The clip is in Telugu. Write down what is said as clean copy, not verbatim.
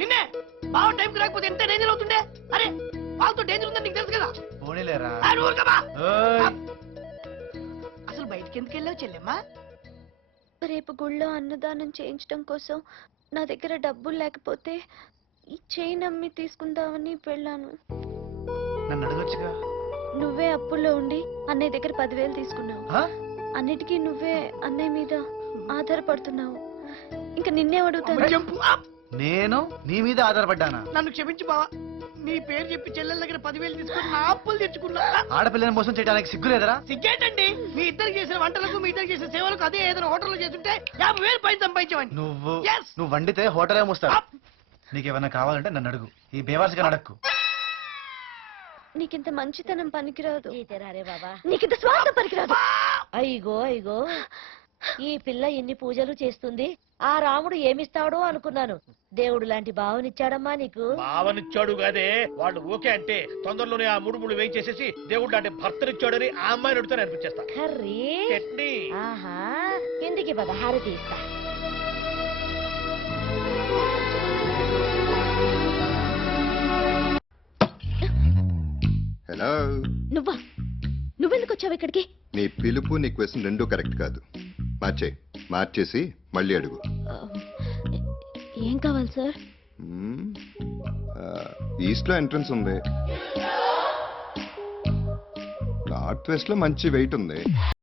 నిన్నే బావ టైంకి రాకపోతే ఎంత డేంజర్ అవుతుండే. అరే వాళ్ళతో డేంజర్ ఉందని నీకు తెలుసు కదా. పోనీలేరా. అసలు బయటికి ఎందుకు వెళ్ళావు చెల్లెమ్మా? రేపు గుళ్ళో అన్నదానం చేయించడం కోసం నా దగ్గర డబ్బులు లేకపోతే ఈ చైన్ అమ్మి తీసుకుందామని వెళ్ళాను. నన్ను అడగొచ్చుగా. నువ్వే అప్పుల్లో ఉండి అన్నయ్య దగ్గర 10,000 తీసుకున్నావు. అన్నిటికీ నువ్వే అన్నయ్య మీద ఆధారపడుతున్నావు. ఇంకా నిన్నే అడుగుతాను. నేను నీ మీద ఆధారపడ్డానా? నన్ను క్షమించు బావా. నీ పేరు చెప్పి చెల్లెల దగ్గర 10,000 తీసుకుని నా అప్పులు తెచ్చుకున్నా. ఆడపిల్లని మోసం చేయడానికి సిగ్గులేదరా? సిగ్గేటండి. మీ ఇద్దరు చేసిన వంటలకు మీ ఇద్దరు చేసిన సేవలకు అదే ఏదైనా హోటల్లో చేస్తుంటే 50,000 పైన సంపాదించేవాడిని. నువ్వు వండితే హోటలే మోస్తావు. నీకేమన్నా కావాలంటే నన్ను అడుగు. ఈ బేవాసిగా అడక్కు. నీకింత మంచితనం పనికిరాదు. నీకింత స్వార్థం పనికిరాదు. అయ్యో అయ్యో, ఈ పిల్ల ఎన్ని పూజలు చేస్తుంది. ఆ రాముడు ఏమిస్తాడో అనుకున్నాను. దేవుడు లాంటి భావనిచ్చాడమ్మా నీకు. భావనిచ్చాడు కాదే, వాళ్ళు ఓకే అంటే తొందరలోనే ఆ ముడుముడు వేయించేసేసి దేవుడు లాంటి భర్తనిచ్చాడని ఆ అమ్మాయిని అడుగుతాను అనిపించేస్తా. కర్రీ చట్నీ. ఆహా, ఎందుకి హారతి ఇస్తా. హలో. నువ్వెందుకు వచ్చావు ఇక్కడికి? నీ పిలుపు నీ క్వశ్చన్ రెండూ కరెక్ట్ కాదు. మార్చేసి మళ్ళీ అడుగు. ఏం కావాలి సార్? ఈస్ట్ లో ఎంట్రన్స్ ఉంది. నార్త్ వెస్ట్ లో మంచి వెయిట్ ఉంది.